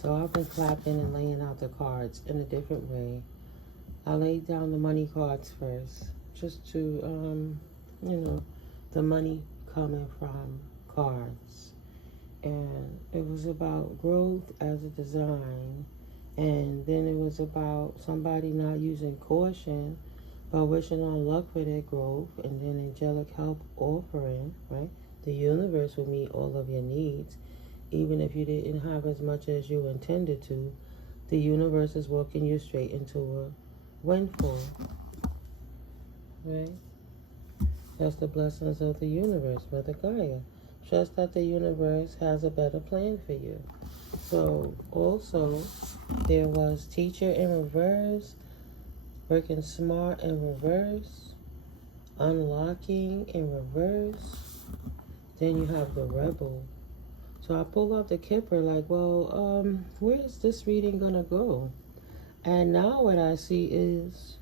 So I've been clapping and laying out the cards in a different way. I laid down the money cards first, just to, you know, the money coming from cards. And it was about growth as a design. And then it was about somebody not using caution, but wishing on luck for their growth. And then angelic help offering, right? The universe will meet all of your needs. Even if you didn't have as much as you intended to, the universe is walking you straight into a windfall, right? That's the blessings of the universe, Mother Gaia. Trust that the universe has a better plan for you. So also, there was teacher in reverse, working smart in reverse, unlocking in reverse. Then you have the rebel. So I pull out the Kipper like, well, where is this reading gonna go? And now what I see is,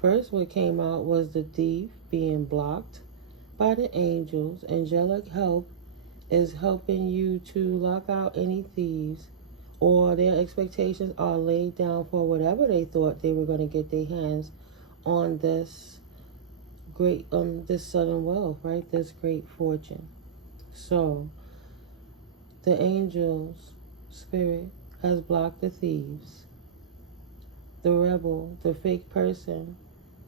first what came out was the thief being blocked by the angels. Angelic help is helping you to lock out any thieves, or their expectations are laid down for whatever they thought they were going to get their hands on this great, this sudden wealth, right? This great fortune. So the angels' spirit has blocked the thieves. The rebel, the fake person,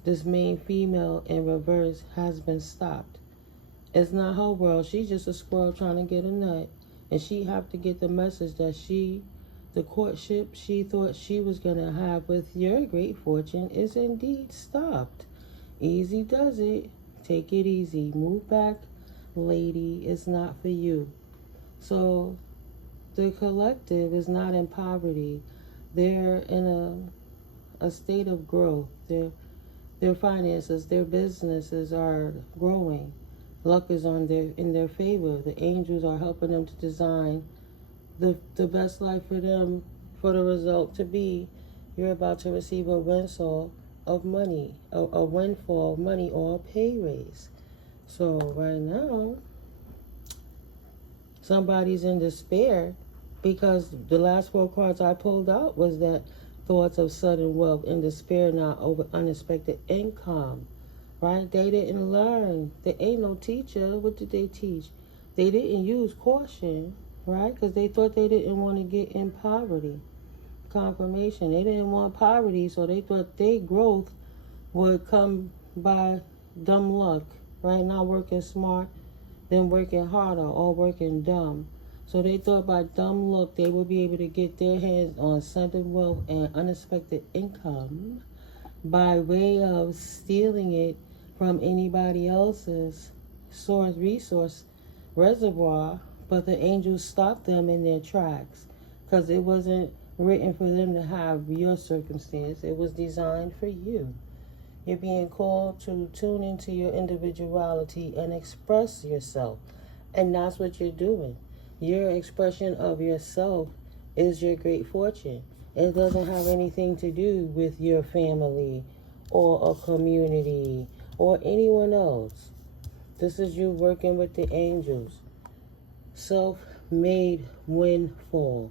this main female in reverse has been stopped. It's not her world. She's just a squirrel trying to get a nut. And she have to get the message that the courtship she thought she was going to have with your great fortune is indeed stopped. Easy does it. Take it easy. Move back, lady. It's not for you. So the collective is not in poverty. They're in a state of growth. Their finances, their businesses are growing. Luck is in their favor. The angels are helping them to design the best life for them, for the result to be, you're about to receive a windfall of money, a windfall of money or a pay raise. So right now, somebody's in despair because the last 4 cards I pulled out was that thoughts of sudden wealth and despair, not over unexpected income, right? They didn't learn. There ain't no teacher. What did they teach? They didn't use caution, right? Because they thought they didn't want to get in poverty. Confirmation. They didn't want poverty, so they thought their growth would come by dumb luck, right? Not working smart, then working harder, or working dumb. So they thought by dumb luck they would be able to get their hands on sudden wealth and unexpected income by way of stealing it from anybody else's source, resource, reservoir. But the angels stopped them in their tracks because it wasn't written for them to have your circumstance. It was designed for you. You're being called to tune into your individuality and express yourself. And that's what you're doing. Your expression of yourself is your great fortune. It doesn't have anything to do with your family or a community or anyone else. This is you working with the angels. Self-made windfall.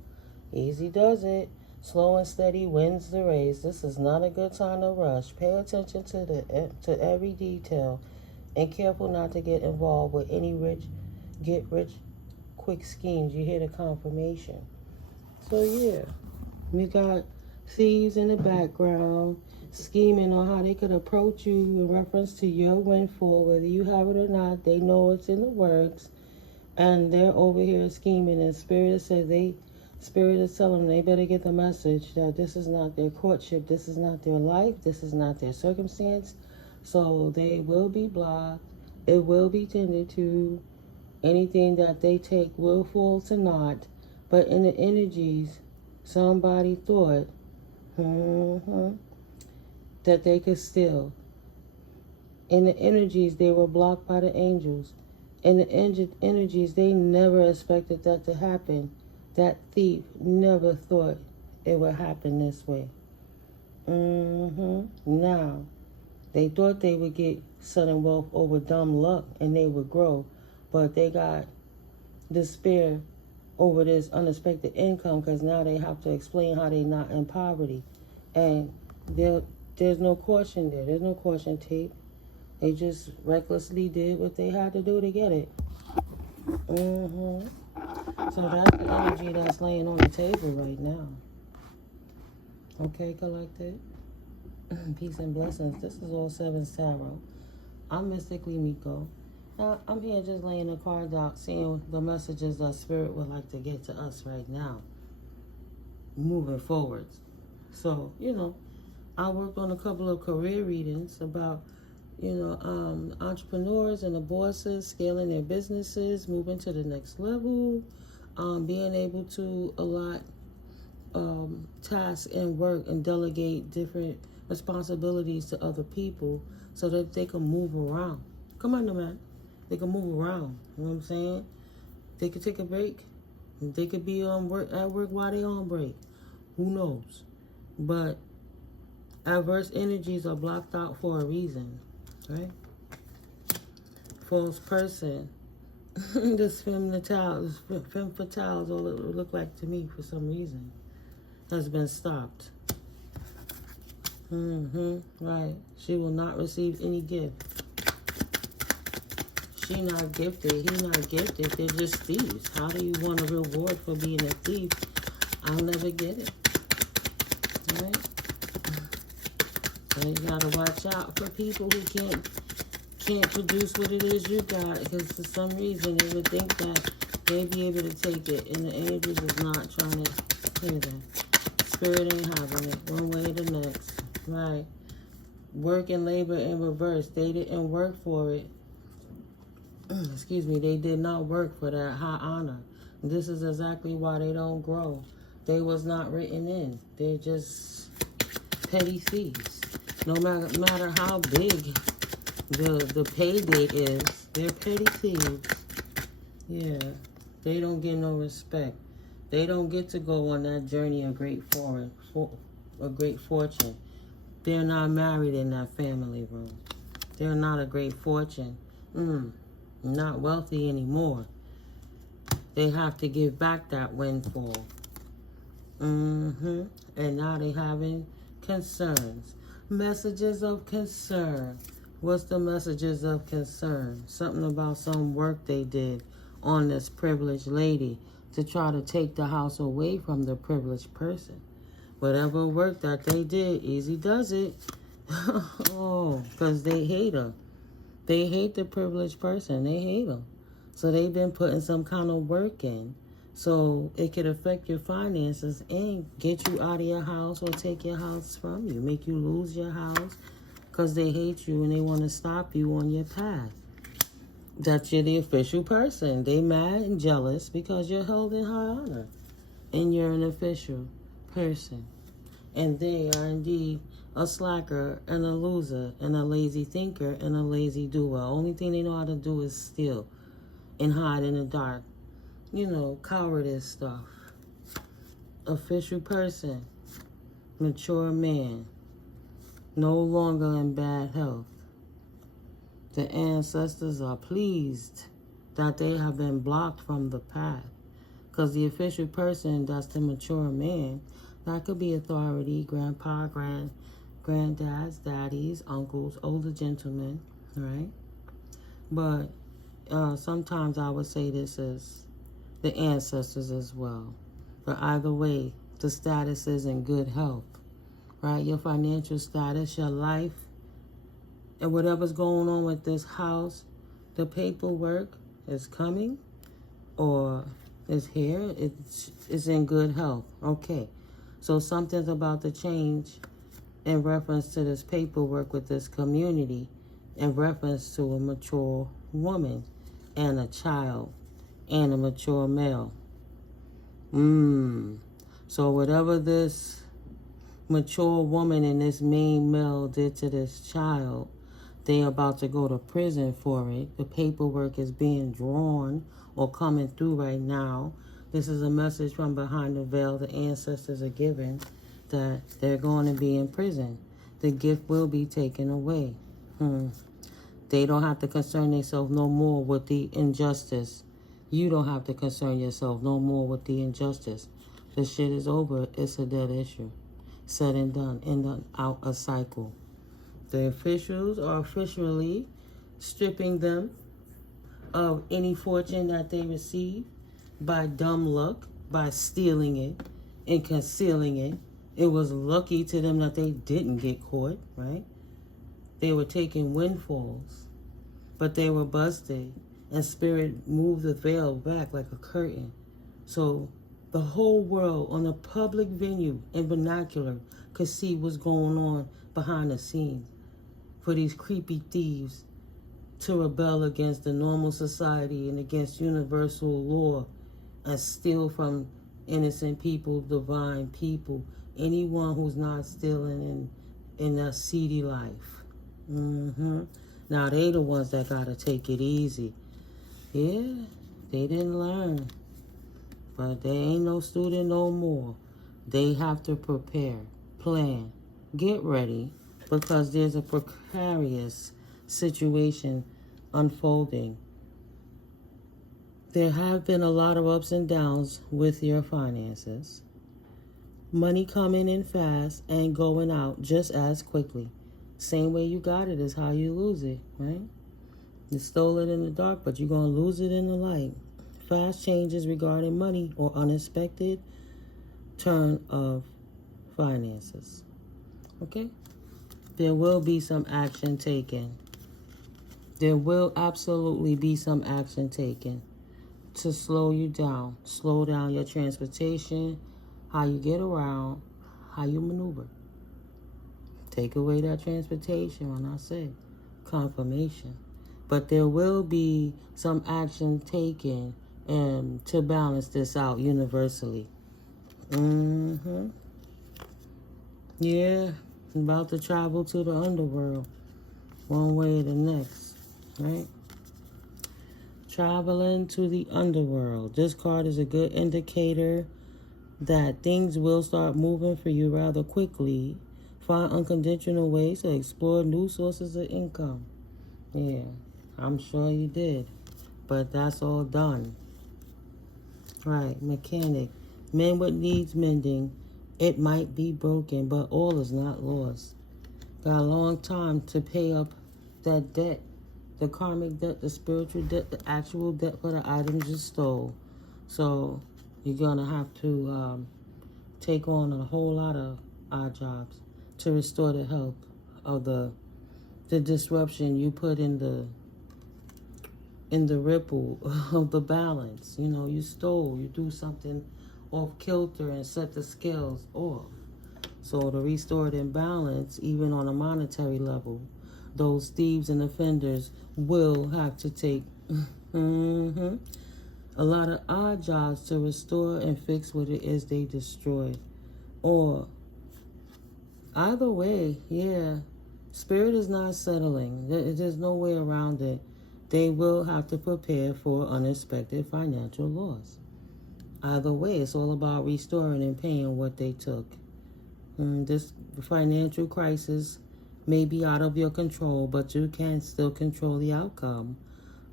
Easy does it. Slow and steady wins the race. This is not a good time to rush. Pay attention to every detail and careful not to get involved with any get rich quick schemes. You hear the confirmation. So yeah, we got thieves in the background scheming on how they could approach you in reference to your windfall, whether you have it or not. They know it's in the works, and they're over here scheming. And Spirit is telling them they better get the message that this is not their courtship, this is not their life, this is not their circumstance. So they will be blocked. It will be tended to. Anything that they take will fall to naught. But in the energies, somebody thought that they could steal. In the energies, they were blocked by the angels. In the energies, they never expected that to happen. That thief never thought it would happen this way. Now, they thought they would get sudden wealth over dumb luck and they would grow. But they got despair over this unexpected income, because now they have to explain how they're not in poverty. And there's no caution there. There's no caution tape. They just recklessly did what they had to do to get it. So that's the energy that's laying on the table right now. Okay, collective. Peace and blessings. This is All Sevens Tarot. I'm Mystically Miko. Now, I'm here just laying the cards out, seeing the messages that Spirit would like to get to us right now, moving forwards. So, I worked on a couple of career readings about, entrepreneurs and the bosses scaling their businesses, moving to the next level, being able to allot tasks and work and delegate different responsibilities to other people so that they can move around. Come on, man. They can move around. You know what I'm saying? They could take a break. They could be at work while they're on break. Who knows? But adverse energies are blocked out for a reason, right? False person. This femme fatale is all it would look like to me for some reason, has been stopped. Right. She will not receive any gift. She not gifted. He not gifted. They're just thieves. How do you want a reward for being a thief? I'll never get it. Right? And you gotta watch out for people who can't produce what it is you got, because for some reason they would think that they'd be able to take it, and the energies is not trying to hear that. Spirit ain't having it. One way or the next. Right. Work and labor in reverse. They didn't work for it. Excuse me. They did not work for that high honor. This is exactly why they don't grow. They was not written in. They're just petty thieves. No matter how big the pay date is, they're petty thieves. Yeah. They don't get no respect. They don't get to go on that journey of great fortune. They're not married in that family room. They're not a great fortune. Not wealthy anymore. They have to give back that windfall. And now they having concerns. Messages of concern. What's the messages of concern? Something about some work they did on this privileged lady to try to take the house away from the privileged person. Whatever work that they did, easy does it. Because they hate her. They hate the privileged person. They hate them. So they've been putting some kind of work in. So it could affect your finances and get you out of your house or take your house from you. Make you lose your house because they hate you and they want to stop you on your path. That you're the official person. They mad and jealous because you're held in high honor. And you're an official person. And they are indeed a slacker and a loser and a lazy thinker and a lazy doer. Only thing they know how to do is steal and hide in the dark. Cowardice stuff. Official person. Mature man. No longer in bad health. The ancestors are pleased that they have been blocked from the path. Because the official person, that's the mature man, that could be authority, grandpa, granddads, daddies, uncles, older gentlemen, right? But sometimes I would say this is the ancestors as well. But either way, the status is in good health, right? Your financial status, your life, and whatever's going on with this house, the paperwork is coming or is here. It's in good health. Okay. So something's about to change in reference to this paperwork with this community, in reference to a mature woman and a child and a mature male. So whatever this mature woman and this mean male did to this child, they about to go to prison for it. The paperwork is being drawn or coming through right now. This is a message from behind the veil the ancestors are giving, that they're going to be in prison. The gift will be taken away. They don't have to concern themselves no more with the injustice. You don't have to concern yourself no more with the injustice. The shit is over. It's a dead issue. Said and done. In the out a cycle. The officials are officially stripping them of any fortune that they receive by dumb luck, by stealing it and concealing it. It was lucky to them that they didn't get caught, right? They were taking windfalls, but they were busted, and Spirit moved the veil back like a curtain. So the whole world on a public venue in vernacular could see what's going on behind the scenes for these creepy thieves to rebel against the normal society and against universal law and steal from innocent people, divine people, anyone who's not stealing in a seedy life. Now they the ones that gotta take it easy. Yeah, they didn't learn, but they ain't no student no more. They have to prepare, plan, get ready, because there's a precarious situation unfolding. There have been a lot of ups and downs with your finances. Money coming in fast and going out just as quickly. Same way you got it is how you lose it, right? You stole it in the dark, but you're going to lose it in the light. Fast changes regarding money or unexpected turn of finances. Okay? There will be some action taken. There will absolutely be some action taken to slow you down. Slow down your transportation, how you get around, how you maneuver. Take away that transportation when I say confirmation. But there will be some action taken to balance this out universally. Yeah, I'm about to travel to the underworld one way or the next, right? Traveling to the underworld. This card is a good indicator that things will start moving for you rather quickly. Find unconventional ways to explore new sources of income. Yeah, I'm sure you did. But that's all done. Right, mechanic. Men what needs mending. It might be broken, but all is not lost. Got a long time to pay up that debt. The karmic debt, the spiritual debt, the actual debt for the items you stole. So you're going to have to take on a whole lot of odd jobs to restore the health of the disruption you put in the ripple of the balance. You know, you stole, you do something off kilter and set the scales off. So to restore it in balance, even on a monetary level, those thieves and offenders will have to take a lot of odd jobs to restore and fix what it is they destroyed. Or either way, yeah, spirit is not settling. There's no way around it. They will have to prepare for unexpected financial loss. Either way, it's all about restoring and paying what they took. This financial crisis may be out of your control, but you can still control the outcome.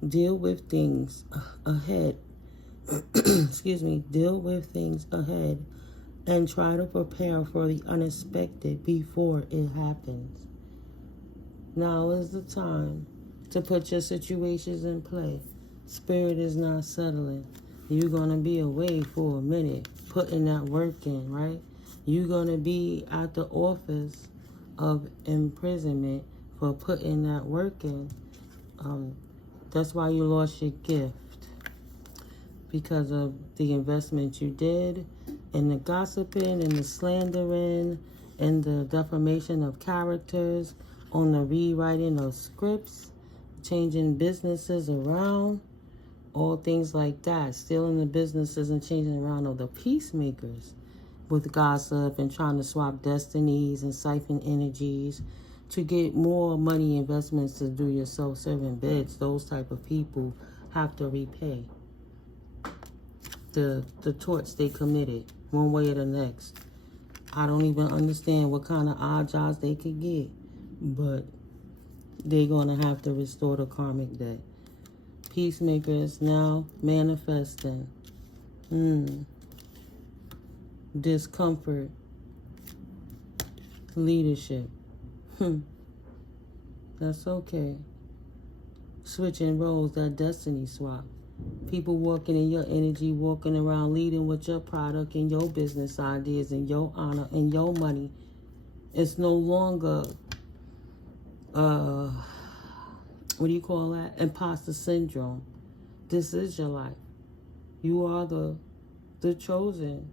Deal with things ahead. Excuse me. Deal with things ahead and try to prepare for the unexpected before it happens. Now is the time to put your situations in play. Spirit is not settling. You're going to be away for a minute, putting that work in, right? You're going to be at the office of imprisonment for putting that work in. That's why you lost your gift, because of the investment you did and the gossiping and the slandering and the defamation of characters, on the rewriting of scripts, changing businesses around, all things like that, stealing the businesses and changing around of the peacemakers with gossip and trying to swap destinies and siphon energies to get more money investments to do your self-serving bids. Those type of people have to repay the torts they committed one way or the next. I don't even understand what kind of odd jobs they could get, but they're going to have to restore the karmic debt. Peacemakers now manifesting. Discomfort. Leadership. That's okay. Switching roles, that destiny swap. People walking in your energy, walking around, leading with your product and your business ideas and your honor and your money. It's no longer, what do you call that? Imposter syndrome. This is your life. You are the chosen,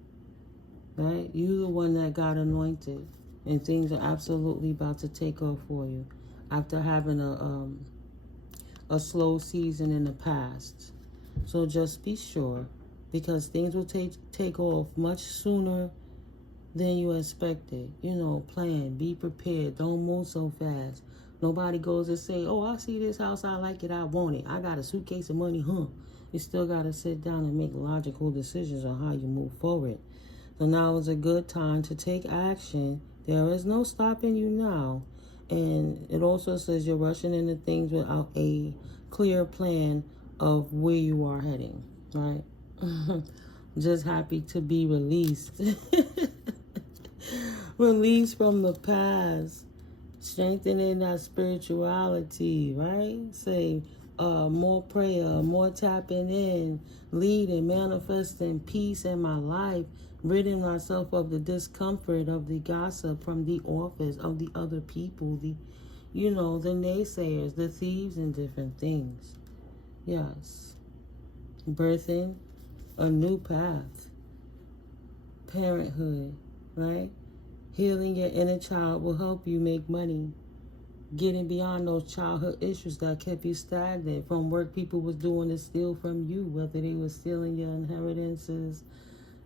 right? You're the one that got anointed, and things are absolutely about to take off for you after having a slow season in the past. So just be sure, because things will take off much sooner than you expected. You know, plan, be prepared, don't move so fast. Nobody goes and say, oh, I see this house, I like it, I want it. I got a suitcase of money, You still got to sit down and make logical decisions on how you move forward. So now is a good time to take action. There is no stopping you now. And it also says you're rushing into things without a clear plan of where you are heading, right? Just happy to be released. Released from the past. Strengthening that spirituality, right? Say more prayer, more tapping in, leading, manifesting peace in my life, ridding myself of the discomfort, of the gossip from the office, of the other people, the naysayers, the thieves, and different things. Yes. Birthing a new path. Parenthood, right? Healing your inner child will help you make money. Getting beyond those childhood issues that kept you stagnant from work people was doing to steal from you, whether they were stealing your inheritances,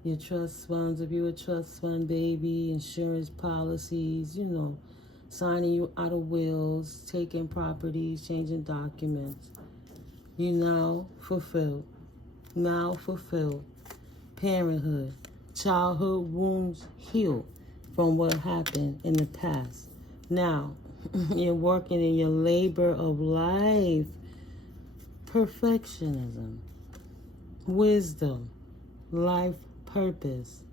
your trust funds, if you're a trust fund baby, insurance policies, signing you out of wills, taking properties, changing documents. You now fulfilled. Parenthood. Childhood wounds healed from what happened in the past. Now, you're working in your labor of life. Perfectionism. Wisdom. Life purpose.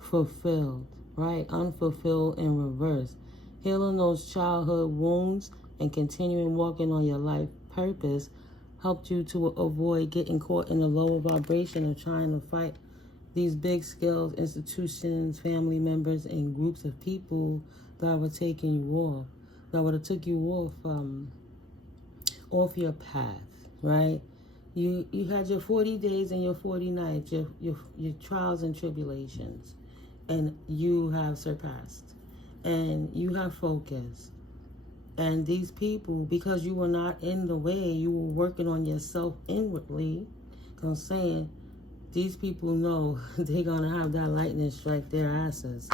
Fulfilled, right? Unfulfilled in reverse. Healing those childhood wounds and continuing walking on your life purpose helped you to avoid getting caught in the lower vibration of trying to fight these big scale institutions, family members, and groups of people that were taking you off, that would have took you off your path, right? You had your 40 days and your 40 nights, your trials and tribulations, and you have surpassed, and you have focused. And these people, because you were not in the way, you were working on yourself inwardly. I'm saying, these people know they're going to have that lightning strike their asses.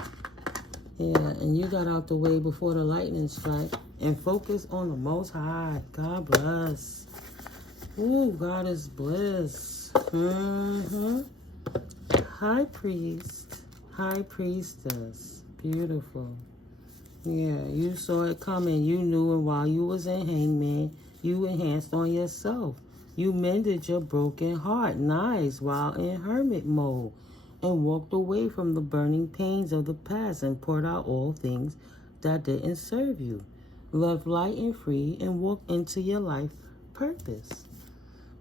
Yeah, and you got out the way before the lightning strike and focus on the Most High. God bless. Ooh, God is bliss. High priest, high priestess. Beautiful. Yeah, you saw it coming. You knew it while you was in Hangman. You enhanced on yourself. You mended your broken heart. Nice. While in hermit mode. And walked away from the burning pains of the past and poured out all things that didn't serve you. Loved light and free and walked into your life purpose.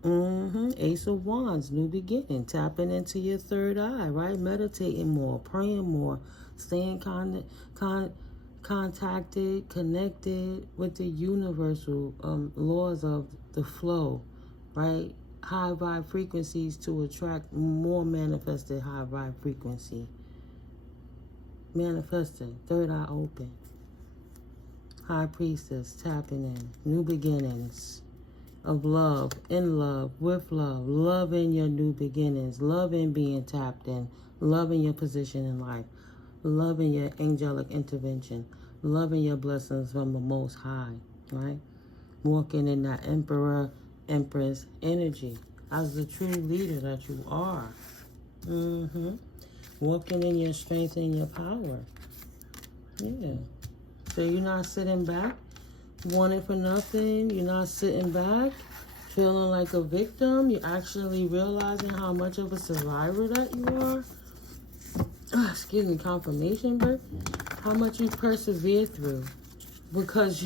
Ace of Wands, new beginning. Tapping into your third eye, right? Meditating more, praying more, staying contacted, connected with the universal laws of the flow, right? High vibe frequencies to attract more manifested high vibe frequency. Manifesting, third eye open. High priestess, tapping in, new beginnings of love, in love, with love, loving your new beginnings, loving being tapped in, loving your position in life, loving your angelic intervention, loving your blessings from the Most High, right? Walking in that Emperor, Empress energy as the true leader that you are. Walking in your strength and your power. Yeah. So you're not sitting back, wanting for nothing. You're not sitting back, feeling like a victim. You're actually realizing how much of a survivor that you are. Excuse me, confirmation, but how much you persevered through. Because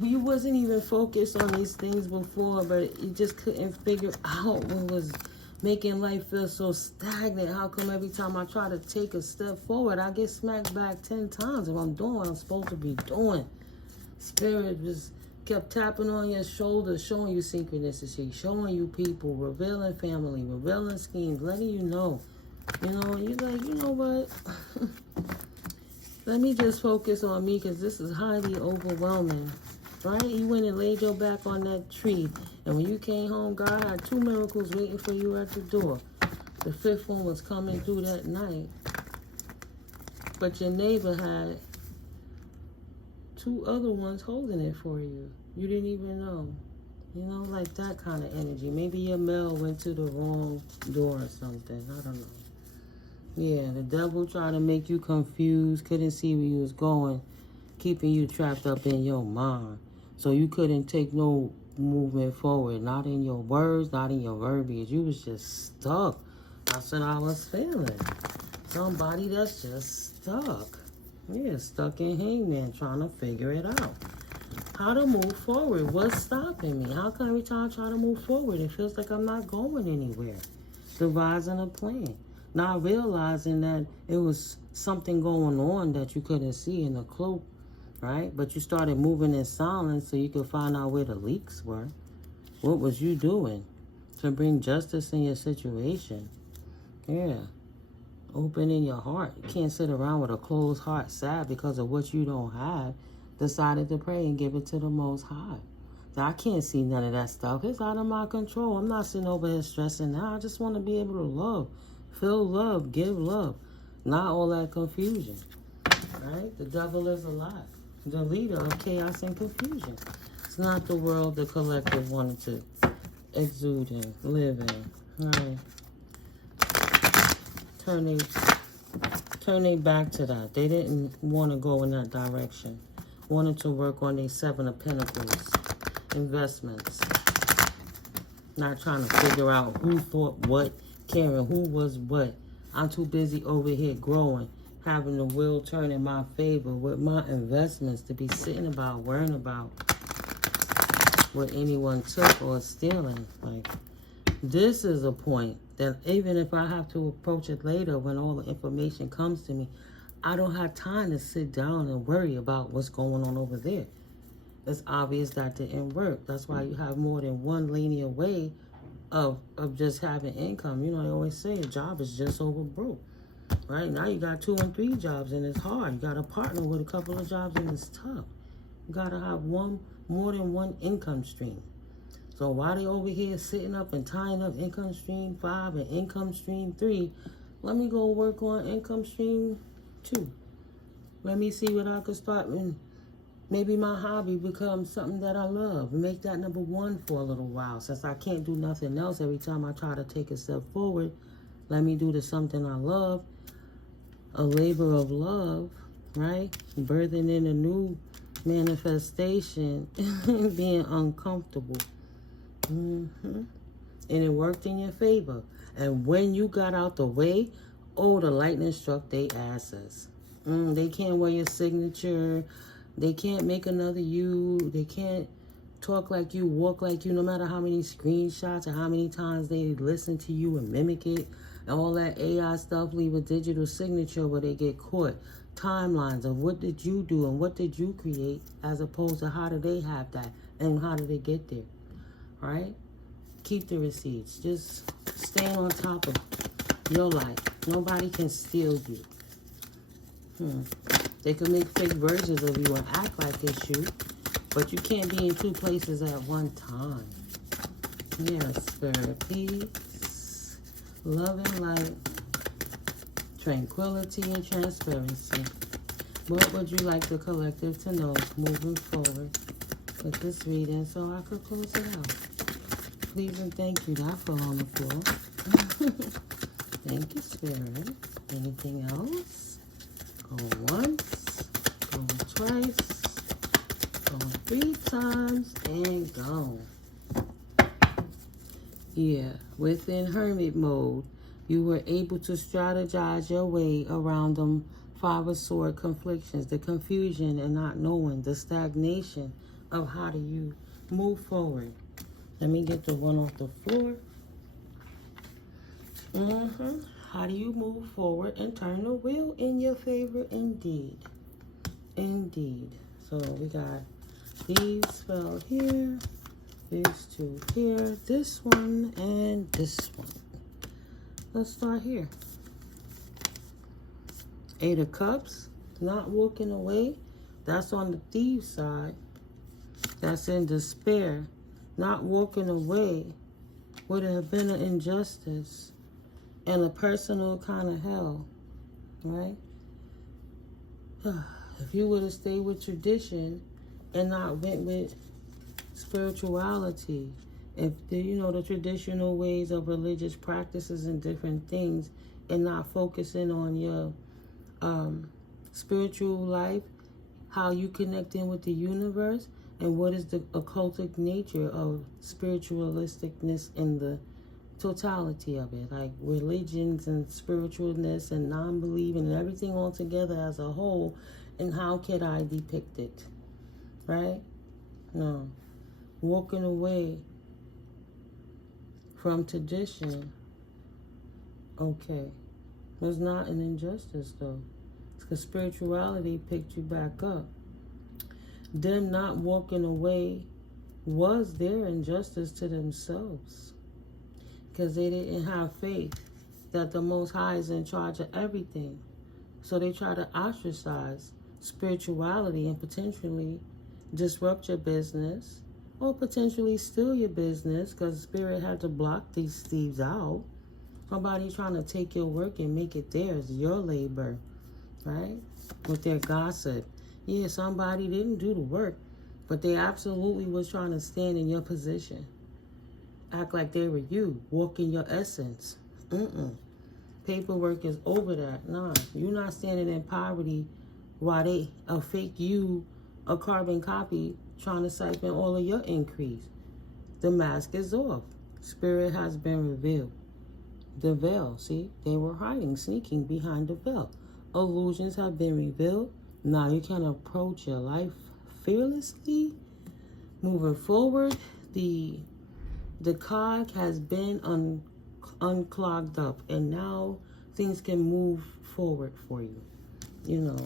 you wasn't even focused on these things before, but you just couldn't figure out what was making life feel so stagnant. How come every time I try to take a step forward, I get smacked back 10 times if I'm doing what I'm supposed to be doing? Spirit just kept tapping on your shoulder, showing you synchronicity, showing you people, revealing family, revealing schemes, letting you know. You know, you're like, you know what? Let me just focus on me because this is highly overwhelming. Right? You went and laid your back on that tree. And when you came home, God had 2 miracles waiting for you at the door. The 5th one was coming through that night. But your neighbor had 2 other ones holding it for you. You didn't even know. You know, like that kind of energy. Maybe your mail went to the wrong door or something. I don't know. Yeah, the devil tried to make you confused, couldn't see where you was going, keeping you trapped up in your mind. So you couldn't take no movement forward, not in your words, not in your verbiage. You was just stuck. That's what I was feeling. Somebody that's just stuck. Yeah, stuck in Hangman, trying to figure it out. How to move forward. What's stopping me? How come every time I try to move forward, it feels like I'm not going anywhere? Devising a plan. Not realizing that it was something going on that you couldn't see in the cloak, right? But you started moving in silence so you could find out where the leaks were. What was you doing to bring justice in your situation? Yeah. Opening your heart. You can't sit around with a closed heart, sad because of what you don't have. Decided to pray and give it to the Most High. So I can't see none of that stuff. It's out of my control. I'm not sitting over here stressing now. I just want to be able to love. Feel love, give love, not all that confusion, right? The devil is alive, the leader of chaos and confusion. It's not the world the collective wanted to exude in, live in, right? Turn they back to that. They didn't want to go in that direction. Wanted to work on their 7 of Pentacles, investments. Not trying to figure out who thought what, caring who was what. I'm too busy over here growing, having the wheel turn in my favor with my investments to be sitting about, worrying about what anyone took or stealing. Like, this is a point that even if I have to approach it later when all the information comes to me, I don't have time to sit down and worry about what's going on over there. It's obvious that didn't work. That's why you have more than one linear way of just having income. You know, I always say a job is just over broke. Right now you got 2 and 3 jobs and it's hard. You got to partner with a couple of jobs and it's tough. You got to have more than one income stream. So while they over here sitting up and tying up income stream 5 and income stream 3, let me go work on income stream 2. Let me see what I could start and maybe my hobby becomes something that I love. Make that number 1 for a little while. Since I can't do nothing else every time I try to take a step forward, let me do something I love. A labor of love, right? Birthing in a new manifestation, being uncomfortable. And it worked in your favor. And when you got out the way, oh, the lightning struck their asses. They can't wear your signature. They can't make another you. They can't talk like you, walk like you, no matter how many screenshots or how many times they listen to you and mimic it. And all that AI stuff, leave a digital signature where they get caught. Timelines of what did you do and what did you create, as opposed to how did they have that and how did they get there, right? Keep the receipts. Just stay on top of your life. Nobody can steal you. They can make fake versions of you and act like it's you, but you can't be in 2 places at one time. Yes, Spirit, peace, love and light, tranquility and transparency. What would you like the collective to know moving forward with this reading so I could close it out? Please and thank you. That fell on the floor. Thank you, Spirit. Anything else? Going once, going twice, going 3 times, and go. Yeah, within hermit mode, you were able to strategize your way around them Five of Sword conflictions, the confusion and not knowing, the stagnation of how do you move forward. Let me get the one off the floor. How do you move forward and turn the wheel in your favor? Indeed. Indeed. So we got these fell here, these two here, this one, and this one. Let's start here. Eight of Cups, not walking away. That's on the thieves side. That's in despair. Not walking away would have been an injustice and a personal kind of hell, right? If you would have stayed with tradition and not went with spirituality, if the traditional ways of religious practices and different things, and not focusing on your spiritual life, how you connect in with the universe, and what is the occultic nature of spiritualisticness in the totality of it, like religions and spiritualness and non-believing and everything all together as a whole, and how could I depict it, right? No. Walking away from tradition, okay. Was not an injustice, though. It's because spirituality picked you back up. Them not walking away was their injustice to themselves, because they didn't have faith that the Most High is in charge of everything. So they try to ostracize spirituality and potentially disrupt your business, or potentially steal your business, because Spirit had to block these thieves out. Somebody trying to take your work and make it theirs, your labor, right? With their gossip. Yeah, somebody didn't do the work, but they absolutely was trying to stand in your position. Act like they were you, walk in your essence. Paperwork is over that. Nah, you're not standing in poverty while they a fake you, a carbon copy, trying to siphon all of your increase. The mask is off. Spirit has been revealed. The veil, see, they were hiding, sneaking behind the veil. Illusions have been revealed. Now you can approach your life fearlessly. Moving forward, the cog has been unclogged up, and now things can move forward for you,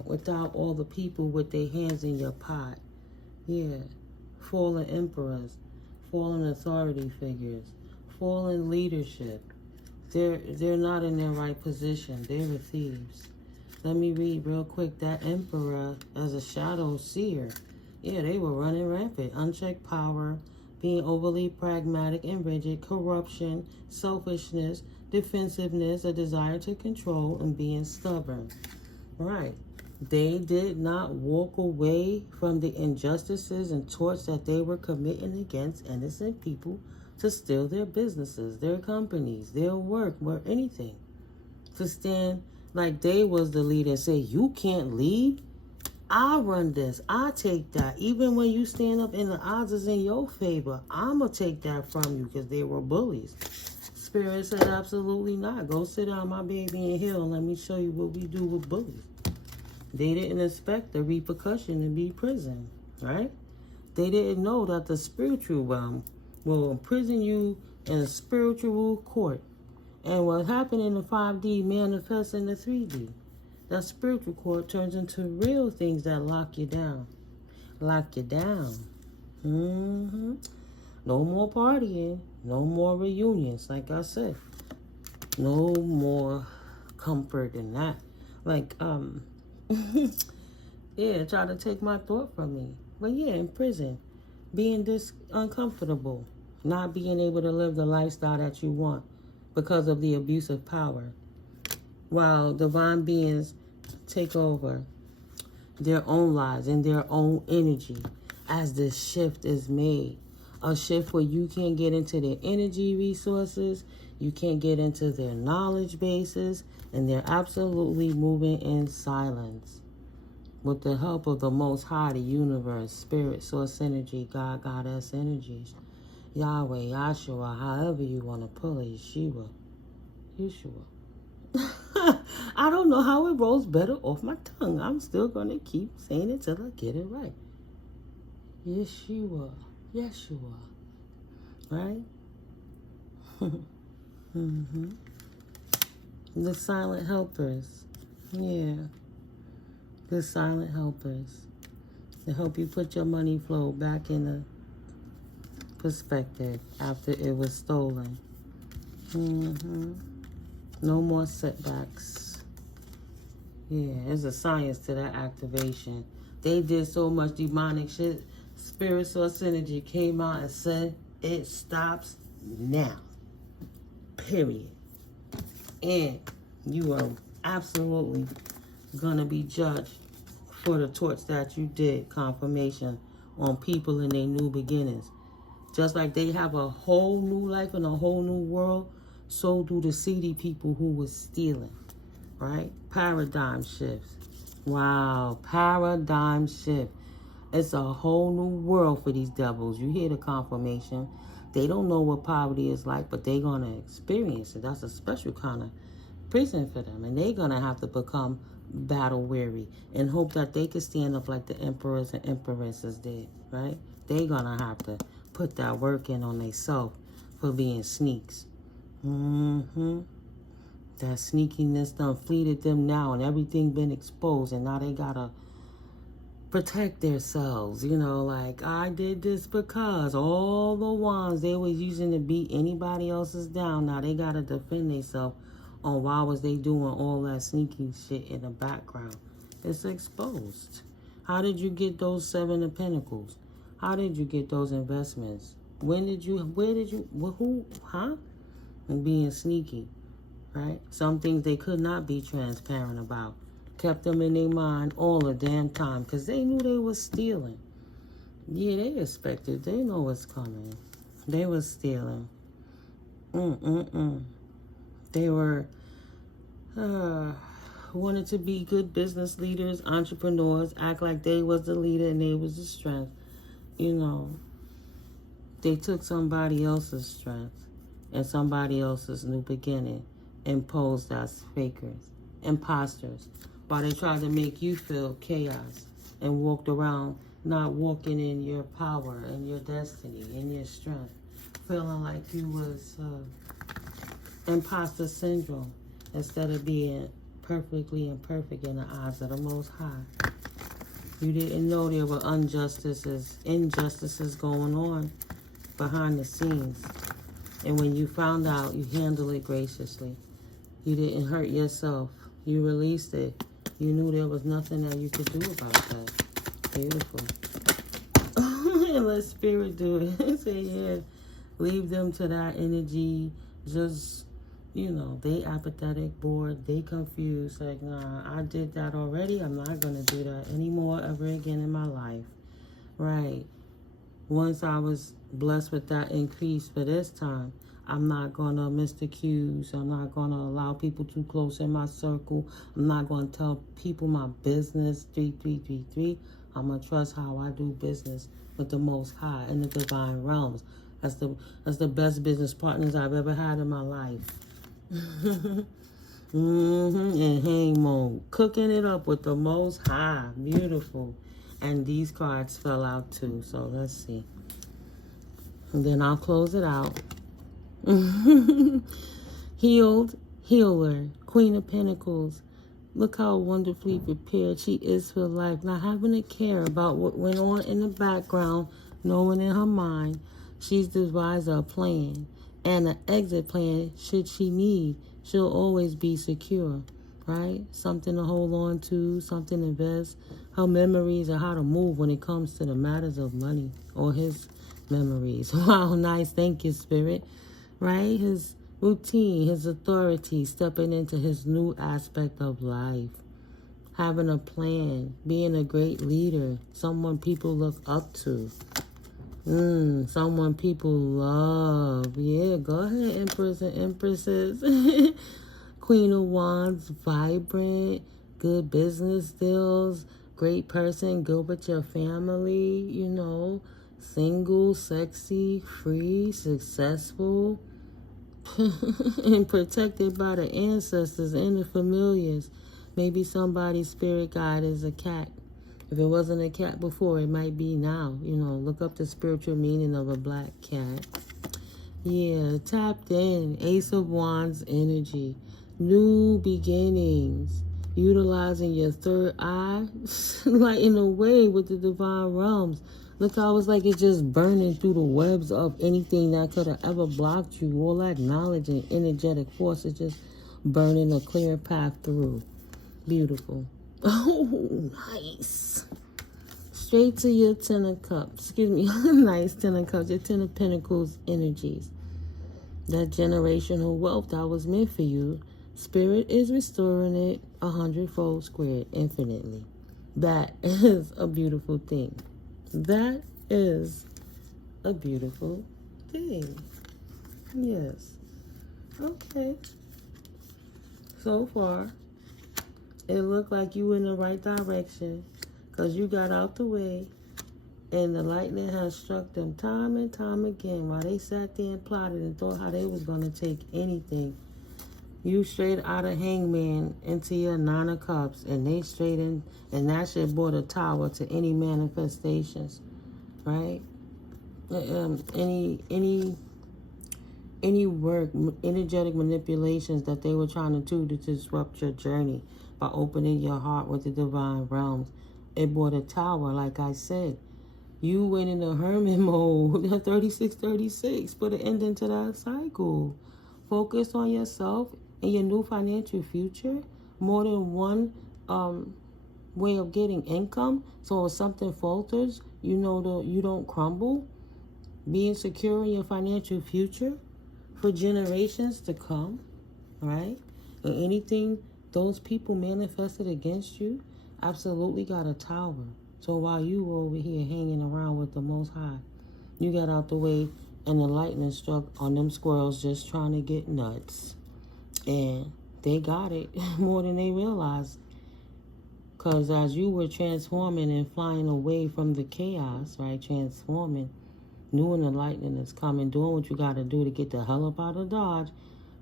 without all the people with their hands in your pot. Yeah, fallen emperors, fallen authority figures, fallen leadership. They're not in their right position. They're the thieves. Let me read real quick. That emperor as a shadow seer. Yeah, they were running rampant. Unchecked power, being overly pragmatic and rigid, corruption, selfishness, defensiveness, a desire to control, and being stubborn. Right. They did not walk away from the injustices and torts that they were committing against innocent people to steal their businesses, their companies, their work, or anything. To stand like they was the leader and say, you can't lead. I run this. I take that. Even when you stand up and the odds is in your favor, I'm going to take that from you, because they were bullies. Spirit said, absolutely not. Go sit down, my baby, and heal, and let me show you what we do with bullies. They didn't expect the repercussion to be prison, right? They didn't know that the spiritual realm will imprison you in a spiritual court. And what happened in the 5D manifests in the 3D. That spiritual court turns into real things that lock you down. Lock you down. No more partying. No more reunions, like I said. No more comfort in that. Like, yeah, try to take my thought from me. But yeah, in prison, being this uncomfortable, not being able to live the lifestyle that you want because of the abuse of power, while divine beings take over their own lives and their own energy as this shift is made. A shift where you can't get into their energy resources, you can't get into their knowledge bases, and they're absolutely moving in silence. With the help of the Most High, the universe, spirit, source energy, God, Goddess energies. Yahweh, Yahshua, however you want to pull it, Yeshua. I don't know how it rolls better off my tongue. I'm still going to keep saying it till I get it right. Yeshua. Right? The silent helpers. Yeah. The silent helpers. To help you put your money flow back in the perspective after it was stolen. No more setbacks. Yeah, there's a science to that activation. They did so much demonic shit. Spirit source energy came out and said it stops now. Period. And you are absolutely gonna be judged for the torch that you did, confirmation on people in their new beginnings. Just like they have a whole new life and a whole new world, so do the seedy people who was stealing, right? Paradigm shifts. Wow, paradigm shift. It's a whole new world for these devils. You hear the confirmation. They don't know what poverty is like, but they're going to experience it. That's a special kind of prison for them. And they're going to have to become battle weary and hope that they can stand up like the emperors and empresses did, right? They're going to have to put that work in on themselves for being sneaks. That sneakiness done fleeted them now and everything been exposed, and now they gotta protect themselves. You know, like, I did this because all the ones they was using to beat anybody else's down, now they gotta defend themselves on why was they doing all that sneaking shit in the background. It's exposed. How did you get those 7 of Pentacles? How did you get those investments? Where did you, who, And being sneaky, right? Some things they could not be transparent about. Kept them in their mind all the damn time because they knew they was stealing. Yeah, they expected. They know what's coming. They was stealing. They were, wanted to be good business leaders, entrepreneurs, act like they was the leader and they was the strength. You know, they took somebody else's strength and somebody else's new beginning and posed as fakers, imposters, while they tried to make you feel chaos and walked around not walking in your power and your destiny and your strength, feeling like you was imposter syndrome instead of being perfectly imperfect in the eyes of the Most High. You didn't know there were injustices going on behind the scenes. And when you found out, you handled it graciously. You didn't hurt yourself. You released it. You knew there was nothing that you could do about that. Beautiful. And let spirit do it. Say, yeah, leave them to that energy. Just, you know, they apathetic, bored, they confused. Like, nah, I did that already. I'm not going to do that anymore ever again in my life. Right. Once I was blessed with that increase for this time, I'm not going to miss the cues. I'm not going to allow people too close in my circle. I'm not going to tell people my business, 3333. I'm going to trust how I do business with the Most High in the divine realms. That's the best business partners I've ever had in my life. And hang mode. Cooking it up with the Most High. Beautiful. And these cards fell out too. So let's see. And then I'll close it out. Healed, healer, Queen of Pentacles. Look how wonderfully prepared she is for life. Not having to care about what went on in the background, knowing in her mind she's devised a plan and an exit plan should she need. She'll always be secure, right? Something to hold on to, something to invest. Her memories of how to move when it comes to the matters of money or his memories. Wow, nice. Thank you, Spirit. Right? His routine, his authority, stepping into his new aspect of life. Having a plan, being a great leader, someone people look up to. Someone people love. Yeah, go ahead, Emperors and Empresses. Queen of Wands, vibrant, good business deals, great person, good with your family, you know, single, sexy, free, successful, and protected by the ancestors and the familiars. Maybe somebody's spirit guide is a cat. If it wasn't a cat before, it might be now. You know, look up the spiritual meaning of a black cat. Yeah, tapped in. Ace of Wands energy. New beginnings. Utilizing your third eye. Lighting the way with the divine realms. Look how it's like it's just burning through the webs of anything that could have ever blocked you. All that knowledge and energetic force is just burning a clear path through. Beautiful. Oh, nice. Straight to your Ten of Cups. Excuse me. Nice Ten of Cups. Your Ten of Pentacles energies. That generational wealth that was meant for you. Spirit is restoring it 100-fold squared infinitely. That is a beautiful thing. That is a beautiful thing. Yes. Okay. So far, it looked like you in the right direction because you got out the way and the lightning has struck them time and time again while they sat there and plotted and thought how they was going to take anything. You straight out of Hangman into your Nine of Cups, and they straight in, and that shit brought a tower to any manifestations, right? Any work, energetic manipulations that they were trying to do to disrupt your journey by opening your heart with the divine realms, it brought a tower, like I said. You went into hermit mode, 3636, put an end into that cycle. Focus on yourself and your new financial future. More than one way of getting income. So if something falters, you know you don't crumble. Being secure in your financial future for generations to come, right? And anything those people manifested against you absolutely got a tower. So while you were over here hanging around with the Most High, you got out the way and the lightning struck on them squirrels just trying to get nuts. And they got it more than they realized. Because as you were transforming and flying away from the chaos, right, transforming, knowing the lightning is coming, doing what you got to do to get the hell up out of Dodge,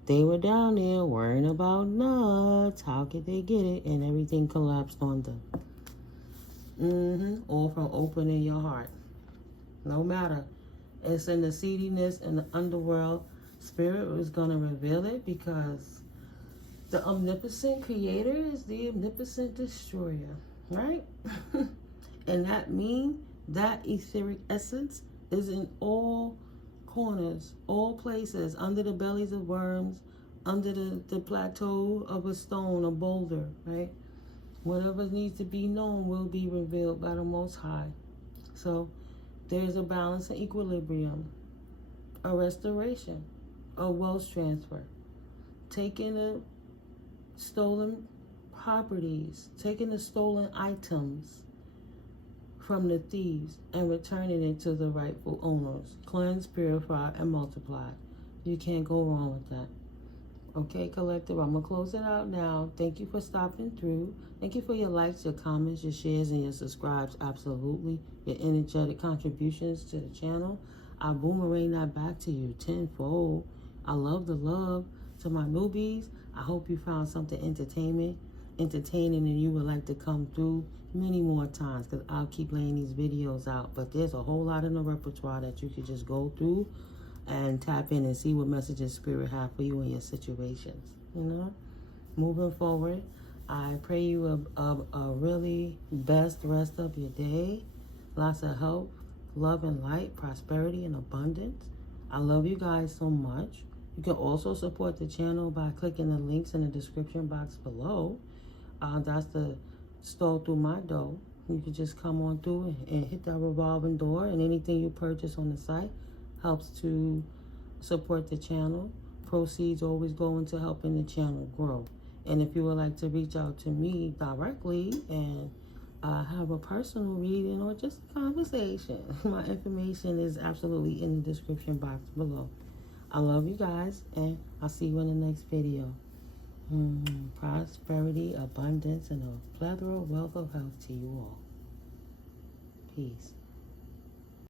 they were down there worrying about nuts. How could they get it? And everything collapsed on them. All from opening your heart. No matter. It's in the seediness and the underworld. Spirit is going to reveal it because the omnipotent creator is the omnipotent destroyer, right? And that means that etheric essence is in all corners, all places, under the bellies of worms, under the plateau of a stone, a boulder, right? Whatever needs to be known will be revealed by the Most High. So there's a balance and equilibrium, a restoration, a wealth transfer, taking the stolen properties, taking the stolen items from the thieves and returning it to the rightful owners. Cleanse, purify, and multiply. You can't go wrong with that. Okay, collective, I'm going to close it out now. Thank you for stopping through. Thank you for your likes, your comments, your shares, and your subscribes. Absolutely. Your energetic contributions to the channel. I boomerang that back to you tenfold. I love the love. To my newbies, I hope you found something entertaining, and you would like to come through many more times because I'll keep laying these videos out. But there's a whole lot in the repertoire that you could just go through and tap in and see what messages Spirit have for you in your situations. You know, moving forward, I pray you a really best rest of your day. Lots of health, love and light, prosperity and abundance. I love you guys so much. You can also support the channel by clicking the links in the description box below. That's the store through my dough. You can just come on through and hit that revolving door, and anything you purchase on the site helps to support the channel. Proceeds always go into helping the channel grow. And if you would like to reach out to me directly and have a personal reading or just a conversation, my information is absolutely in the description box below. I love you guys, and I'll see you in the next video. Prosperity, abundance, and a plethora of wealth of health to you all. Peace.